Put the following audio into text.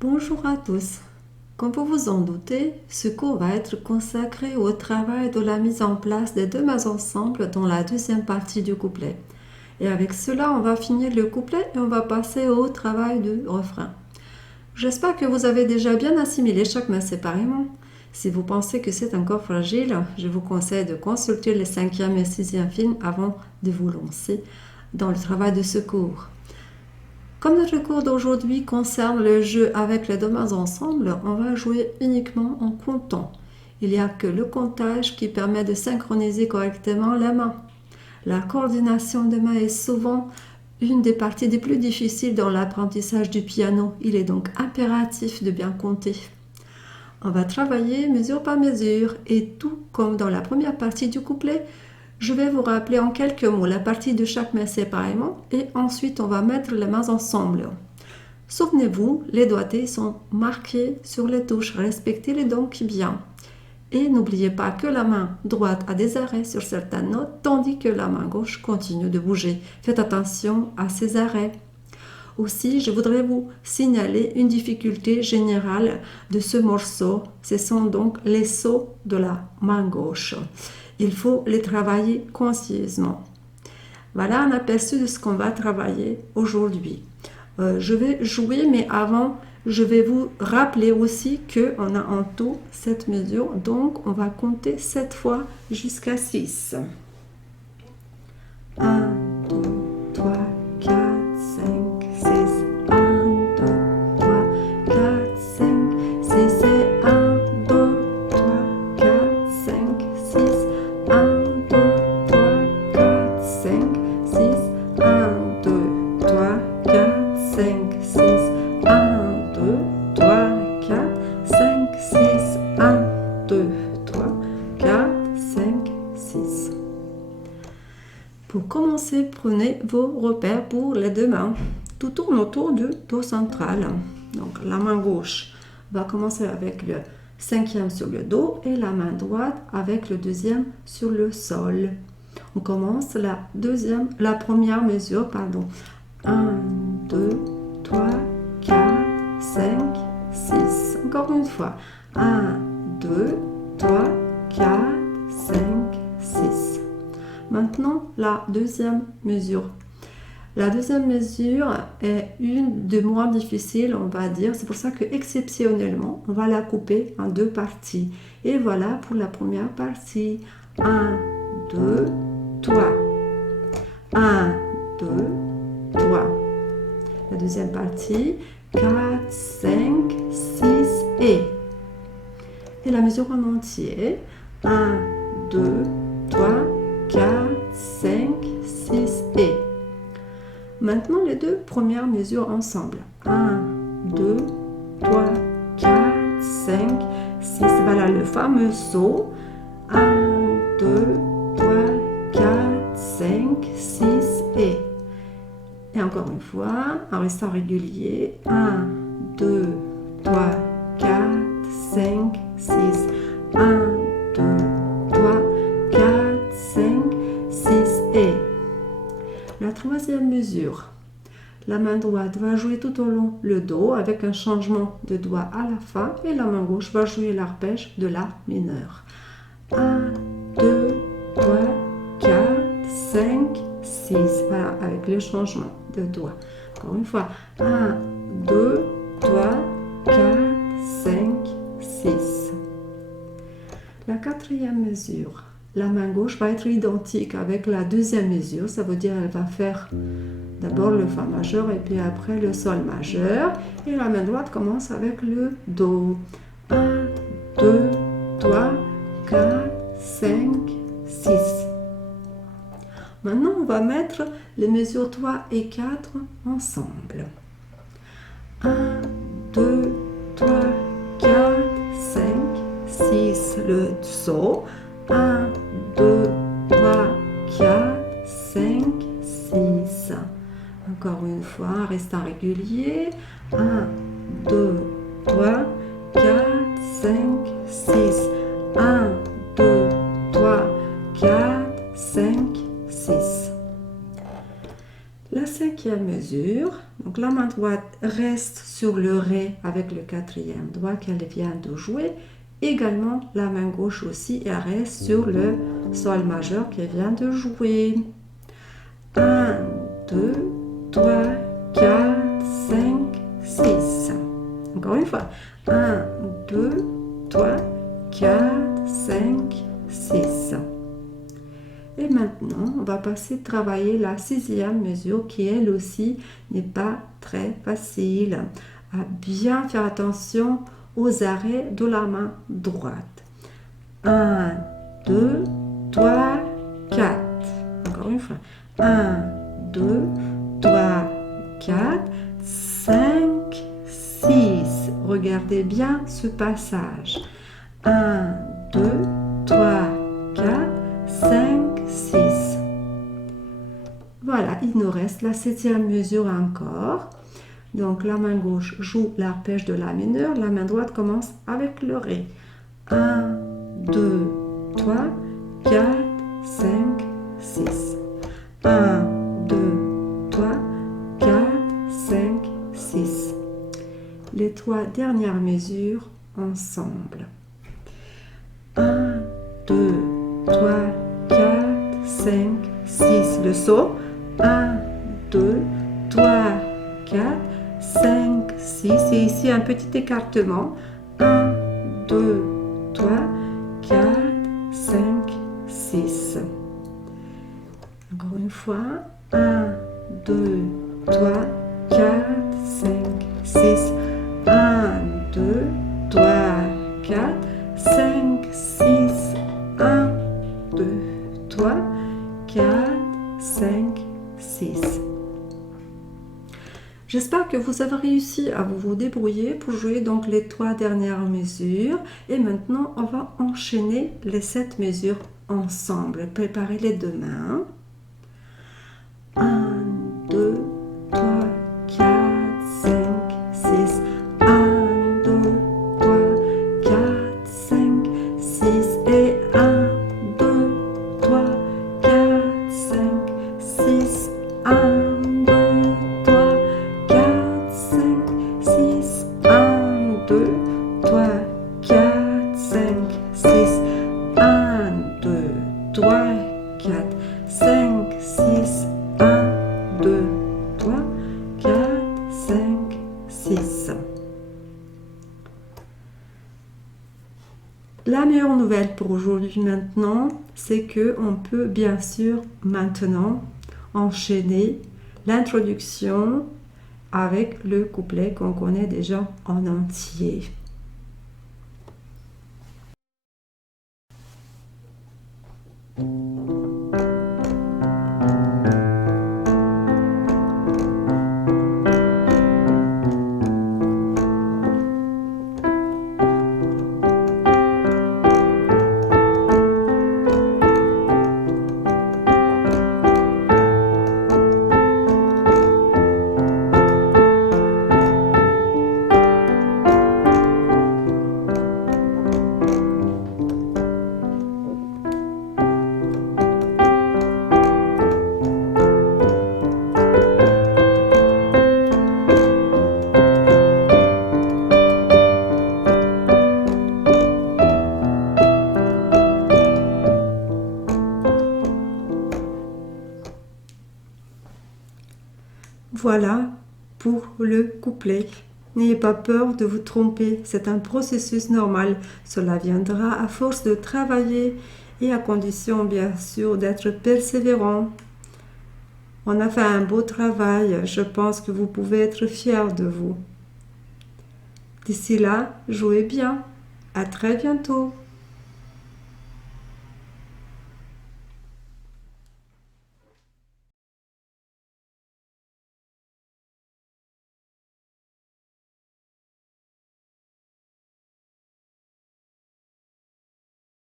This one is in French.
Bonjour à tous. Comme vous vous en doutez, ce cours va être consacré au travail de la mise en place des deux mains ensemble dans la deuxième partie du couplet. Et avec cela, on va finir le couplet et on va passer au travail du refrain. J'espère que vous avez déjà bien assimilé chaque main séparément. Si vous pensez que c'est encore fragile, je vous conseille de consulter les 5e et 6e films avant de vous lancer dans le travail de ce cours. Comme notre cours d'aujourd'hui concerne le jeu avec les deux mains ensemble, on va jouer uniquement en comptant. Il n'y a que le comptage qui permet de synchroniser correctement les mains. La coordination des mains est souvent une des parties les plus difficiles dans l'apprentissage du piano. Il est donc impératif de bien compter. On va travailler mesure par mesure et tout comme dans la première partie du couplet, je vais vous rappeler en quelques mots la partie de chaque main séparément et ensuite on va mettre les mains ensemble. Souvenez-vous, les doigtés sont marqués sur les touches, respectez-les donc bien. Et n'oubliez pas que la main droite a des arrêts sur certaines notes, tandis que la main gauche continue de bouger. Faites attention à ces arrêts. Aussi, je voudrais vous signaler une difficulté générale de ce morceau. Ce sont donc les sauts de la main gauche. Il faut les travailler conscieusement. Voilà un aperçu de ce qu'on va travailler aujourd'hui. Je vais jouer, mais avant, je vais vous rappeler aussi qu'on a en tout 7 mesures. Donc, on va compter 7 fois jusqu'à 6. 1, 2, 3, 4, 5, 6. 1, 2, 3, 4, 5, 6 et 1, 2, 3, 4, 5, 6. 1, 2, 3, 4, 5, 6. 1, 2, 3, 4, 5, 6. 1, 2, 3, 4, 5, 6. 1, 2, 3, 4, 5, 6. Pour commencer, prenez vos repères pour les deux mains. Tout tourne autour du dos central. Donc la main gauche va commencer avec le 5e sur le dos et la main droite avec le 2e sur le sol. On commence la première mesure, 1, 2, 3, 4, 5, 6. Encore une fois. 1, 2, 3, 4, 5, 6. Maintenant, la deuxième mesure. La deuxième mesure est une des moins difficiles, on va dire. C'est pour ça que exceptionnellement, on va la couper en 2 parties. Et voilà pour la première partie. 1, 2, 3. 1, 2, 3. La deuxième partie. 4, 5, 6 et. Et la mesure en entier. 1, 2, 3, 4, 5, 6 et. Maintenant, les deux premières mesures ensemble. 1, 2, 3, 4, 5, 6. Voilà le fameux saut. 1, 2, 3, 4, 5, 6 et. Et encore une fois, en restant régulier. 1, 2, 3, 4, 5, 6. 1, 2, 3, 4, 5, 6 et. La troisième mesure. La main droite va jouer tout au long le do avec un changement de doigt à la fin et la main gauche va jouer l'arpège de la mineure. 1, 2, 3, 4, 5, 6. Voilà, avec le changement de doigt. Encore une fois. 1, 2, 3, 4, 5, 6. La quatrième mesure. La main gauche va être identique avec la deuxième mesure. Ça veut dire qu'elle va faire d'abord le fa majeur et puis après le sol majeur. Et la main droite commence avec le do. 1, 2, 3, 4, 5, 6. Maintenant, on va mettre les mesures 3 et 4 ensemble. 1, 2, 3, 4, 5, 6. Le saut. 1, 2, 3, 4, 5, 6. Encore une fois, restant régulier. 1, 2, 3, 4, 5, 6. 1, 2, 3, 4, 5, 6. La cinquième mesure, donc la main droite reste sur le Ré avec le quatrième doigt qu'elle vient de jouer. Également, la main gauche aussi, elle reste sur le Sol majeur qu'elle vient de jouer. 1, 2, 3, 4, 5, 6. Encore une fois. 1, 2, 3, 4, 5, 6. Et maintenant, on va passer travailler la sixième mesure qui, elle aussi, n'est pas très facile. À bien faire attention aux arrêts de la main droite. 1, 2, 3, 4. Encore une fois. 1, 2, 3, 4, 5, 6. Regardez bien ce passage. 1, 2, 3, 4, 5, 6. Voilà, il nous reste la septième mesure encore. Donc la main gauche joue l'arpège de la mineure, la main droite commence avec le Ré. 1, 2, 3, 4, 5, 6. 1, 2, 3, 4, 5, 6. Les trois dernières mesures ensemble. 1, 2, 3, 4, 5, 6. Le saut. 1, 2, 3, 4, 5, 6. Et ici un petit écartement. 1, 2, 3, 4, 5, 6. Encore une fois. 1, 2, 3, 4, 5, 6. 1, 2, 3, 4, 5, 6. 1, 2, 3, 4, 5, 6. J'espère que vous avez réussi à vous débrouiller pour jouer donc les trois dernières mesures. Et maintenant, on va enchaîner les 7 mesures ensemble. Préparez les deux mains. 1, 2, 3, 4, 5, 6. 1, 2, 3, 4, 5, 6. Et 1, 2, 3, 4, 5, 6. 1, 2, 3, 4, 5, 6. 1, 2, 3, 4, 5, 6. 1, 2, 3, 4, 5, 6. 1, 2, 3, 4, 5, 6. La meilleure nouvelle pour aujourd'hui maintenant, c'est que on peut bien sûr maintenant enchaîner l'introduction avec le couplet qu'on connaît déjà en entier. Voilà pour le couplet. N'ayez pas peur de vous tromper, c'est un processus normal. Cela viendra à force de travailler et à condition bien sûr d'être persévérant. On a fait un beau travail, je pense que vous pouvez être fiers de vous. D'ici là, jouez bien. À très bientôt.